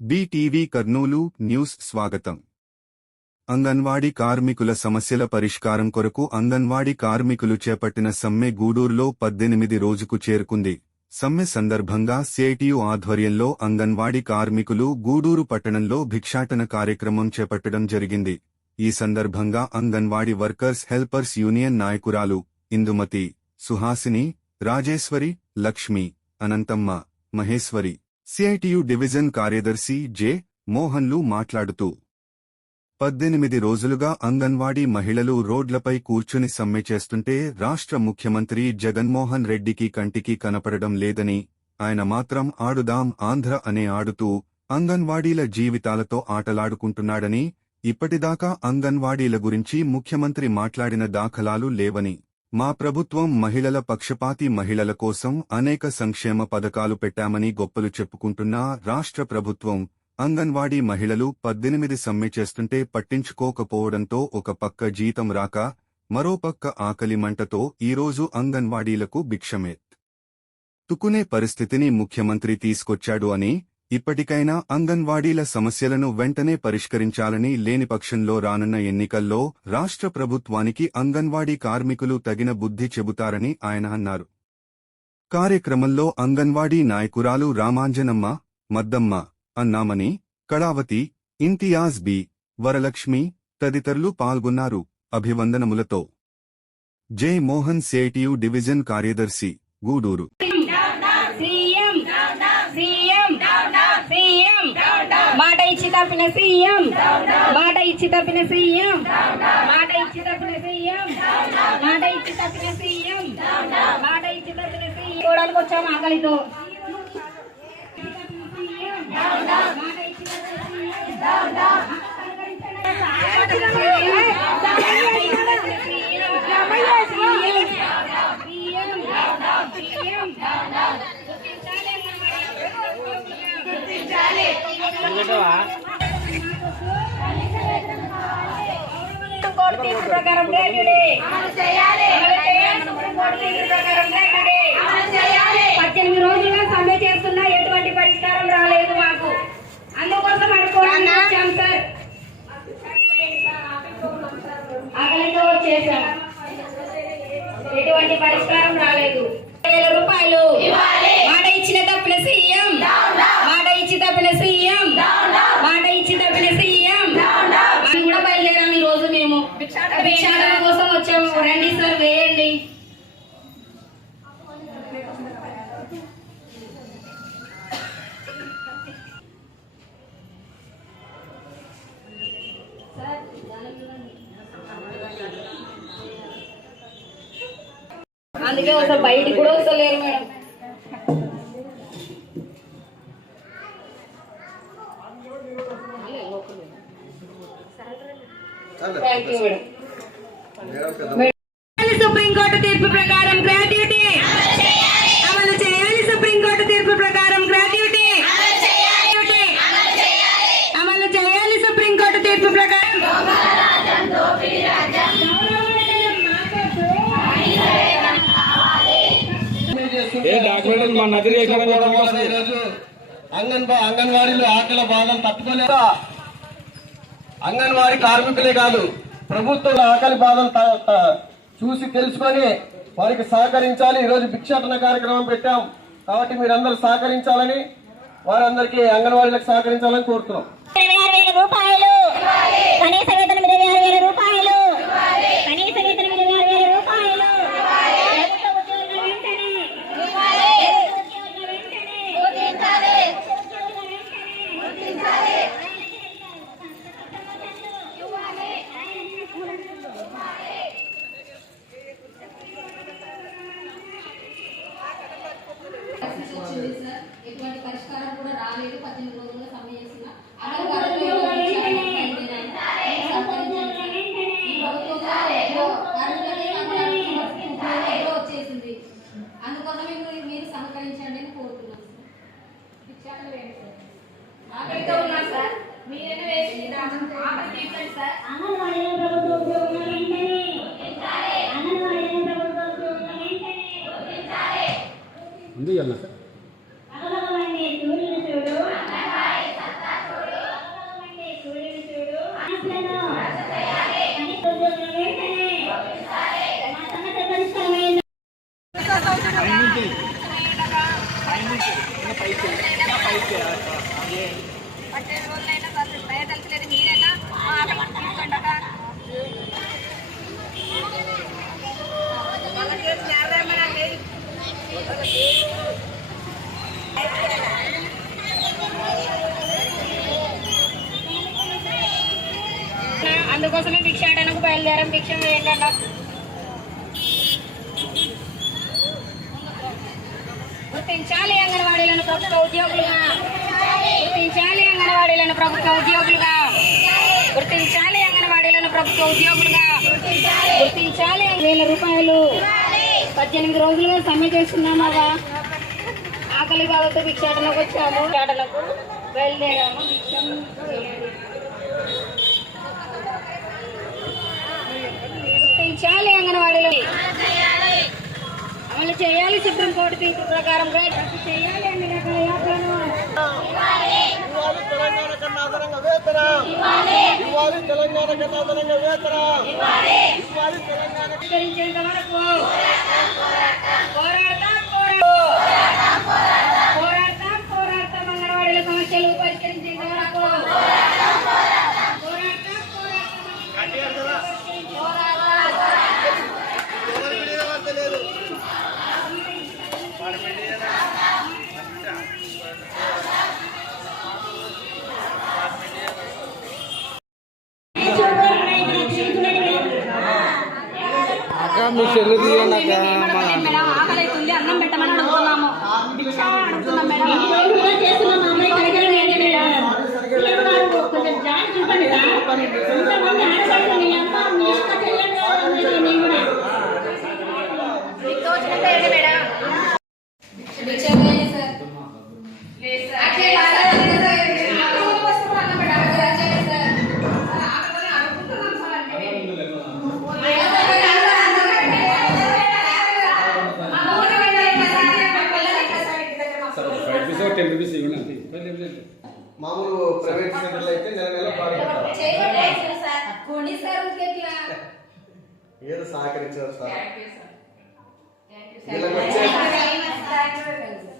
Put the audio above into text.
BTV Kurnool news స్వాగతం. అంగన్వాడీ కార్మికుల సమస్యల పరిష్కారం కొరకు అంగన్వాడీ కార్మికులు చేపట్టిన సమ్మె గూడూరులో పద్దెనిమిది రోజుకు చేరుకుంది. సమ్మె సందర్భంగా సేటియు ఆధ్వర్యంలో అంగన్వాడీ కార్మికులు గూడూరు పట్టణంలో భిక్షాటన కార్యక్రమం చేపట్టడం జరిగింది. ఈ సందర్భంగా అంగన్వాడీ వర్కర్స్ హెల్పర్స్ యూనియన్ నాయకురాలు ఇందుమతి సుహాసిని రాజేశ్వరి లక్ష్మి అనంతమ్మ మహేశ్వరి సిఐటియు డివిజన్ కార్యదర్శి జె. మోహన్లు మాట్లాడుతూ పద్దెనిమిది రోజులుగా అంగన్వాడీ మహిళలు రోడ్లపై కూర్చుని సమ్మె చేస్తుంటే రాష్ట్ర ముఖ్యమంత్రి జగన్మోహన్ రెడ్డికి కంటికి కనపడడం లేదని ఆయన మాత్రం ఆడుదాం ఆంధ్ర అనే ఆడుతూ అంగన్వాడీల జీవితాలతో ఆటలాడుకుంటున్నాడని ఇప్పటిదాకా అంగన్వాడీల గురించి ముఖ్యమంత్రి మాట్లాడిన దాఖలాలు లేవని మా ప్రభుత్వం మహిళల పక్షపాతి మహిళల కోసం అనేక సంక్షేమ పథకాలు పెట్టామని గొప్పలు చెప్పుకుంటున్నా రాష్ట్ర ప్రభుత్వం అంగన్వాడీ మహిళలు పద్దెనిమిది సమ్మె చేస్తుంటే పట్టించుకోకపోవడంతో ఒక పక్క జీతం రాక మరోపక్క ఆకలి మంటతో ఈరోజు అంగన్వాడీలకు భిక్షమేత్. తుకునే పరిస్థితిని ముఖ్యమంత్రి తీసుకొచ్చాడు అని ఇప్పటికైనా అంగన్వాడీల సమస్యలను వెంటనే పరిష్కరించాలని లేని పక్షంలో రానున్న ఎన్నికల్లో రాష్ట్ర ప్రభుత్వానికి అంగన్వాడీ కార్మికులు తగిన బుద్ధి చెబుతారని ఆయన అన్నారు. కార్యక్రమంలో అంగన్వాడీ నాయకురాలు రామాంజనమ్మ మద్దమ్మ అన్నామని కళావతి ఇంతియాజ్ బి. వరలక్ష్మి తదితరులు పాల్గొన్నారు. అభివందనములతో జె మోహన్ సేటియు డివిజన్ కార్యదర్శి గూడూరు. తప్పిన సీఎం మాట ఇచ్చి తప్పిన సీఎం మాట ఇచ్చి తప్పిన సీఎం మాట ఇచ్చి తప్పిన సీఎం మాట ఇచ్చి తప్పిన సీఎం చూడడానికి వచ్చాం ఆకలితో కోర్టు తీర్పు ప్రకారం అమలు చేయాలి. సుప్రీం కోర్టు తీర్పు ప్రకారం అందుకే అసలు బయటికి కూడా వస్తలేరు madam thank you madam supreme court తీర్పు ప్రకారం గ్రాడ్యుటీ చెప్పడం ఈరోజు అంగన్వా అంగన్వాడీలు ఆకలి బాధలు తట్టుకోలేక అంగన్వాడీ కార్మికులే కాదు ప్రభుత్వం ఆకలి బాధలు చూసి తెలుసుకొని వారికి సహకరించాలి. ఈరోజు భిక్షాటన కార్యక్రమం పెట్టాం. కాబట్టి మీరందరూ సహకరించాలని వారందరికీ అంగన్వాడీలకు సహకరించాలని కోరుతున్నాం. రూపాయలు. కనీస వేతనం ఇరవై ఆరు వేల రూపాయలు కనీస వేతనం ఇరవై ఆరు వేల రూపాయలు ప్రభుత్వ ఉద్యోగుల వెంటనే ప్రభుత్వ ఉద్యోగుల వెంటనే ప్రభుత్వ ఉద్యోగుల వెంటనే వచ్చింది సార్ ఎటువంటి పరిష్కారం కూడా రాలేదు పద్దెనిమిది రోజులుగా సమ్మె చేస్తున్నా వచ్చేసింది అందుకోసమే మీరు మీరు సహకరించండి అని కోరుతున్నాం సార్ ఆకలితో ఉన్నాం సార్. మీరైనా వేసి ఆకలి తీర్చండి సార్. అంగన్వాడీలో ప్రభుత్వ ఉద్యోగుల వెంటనే అంగన్వాడీలో ప్రభుత్వ ఉద్యోగుల వెంటనే ఉంది అన్న. సార్ అందుకోసమే భిక్షాటనకు బయలుదేరాం. భిక్ష వేయండి గుర్తించాలి అంగన్వాడీలను ప్రభుత్వ ఉద్యోగులుగా. గుర్తించాలి అంగన్వాడీలను ప్రభుత్వ ఉద్యోగులుగా. గుర్తించాలి అంగన్వాడీలను ప్రభుత్వ ఉద్యోగులుగా. గుర్తించాలి వేల రూపాయలు. పద్దెనిమిది రోజులుగా సమ్మె చేస్తున్నామాగా ఆకలి బాధతో భిక్షాటనకు వచ్చాము. భిక్షాటనకు బయలుదేరాము. భిక్ష వేయండి. గుర్తించాలి అంగన్వాడీలు అమలు చేయాలి తీర్పు ప్రకారం తెలంగాణ కన్నా అదనంగా వేతనం. ఇవ్వాలి. తెలంగాణ కన్నా అదనంగా వేతనం. ఇవ్వాలి. తెలంగాణ పోరాడతాం పోరాడతాం పోరాడతాం అంగన్వాడీల సమస్యలు పరిష్కరించేంత వరకు పోరాడతాం అక్క మీ చెల్లు ఆకలి అన్నం పెట్టమని అడుగుతున్నాము. అడుగుతున్నాం మేడం. రూపీస్ టెన్ రూపీస్ ఇవ్వండి అంతే. మామూలు ప్రైవేట్ సెంటర్లో అయితే నెల నెల ఏదో సహకరించారు sir. Thank you sir thank you వీళ్ళకి వచ్చే సార్